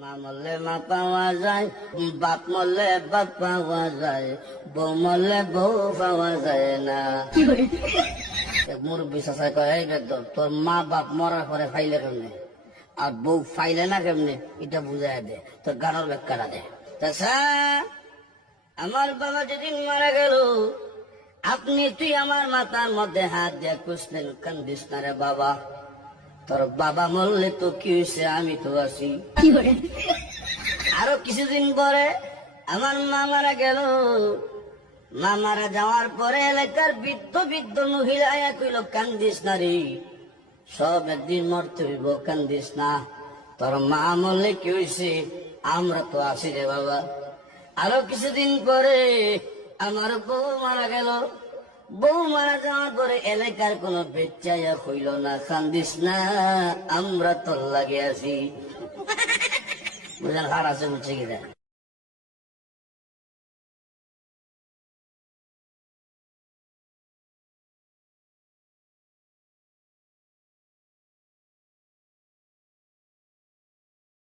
মা মরলে মা পাওয়া যায়, বাপ মরলে বাপ পাওয়া যায়, বউ মরলে বউ পাওয়া যায় না। মুরব্বী চাষা কয়, তোর মা বাপ মরার পরে ফাইলে কেমনে আর বউ ফাইলে না কেমনে, এটা বুঝাই দে, তোর গানের ব্যাখ্যাটা দে। চাষা, আমার বাবা যেদিন মারা গেল, তুই আমার মাথার মধ্যে হাত দিয়ে খুঁজলেন, কান্দিস না রে বাবা, তোর বাবা মরলে তো কি হয়েছে, আমি তো আছি। আরো কিছুদিন পরে আমার মা মারা গেল। মা মারা যাওয়ার পরে এলাকার বৃদ্ধ বৃদ্ধ মহিলা কইল, কান্দিস না রে, সব একদিন মরতে হইব, কান্দিস না, তোর মা মরলে কি হয়েছে, আমরা তো আছি রে বাবা। আরো কিছুদিন পরে আমার বউ মারা গেল। বউ মারা যাওয়ার পরে এলাকার কোন বেচাইয়া হইল না, কান্দিস না, আমরা তোর লাগে আছি। বুঝলেন, হার আছে বুঝছে কিনা।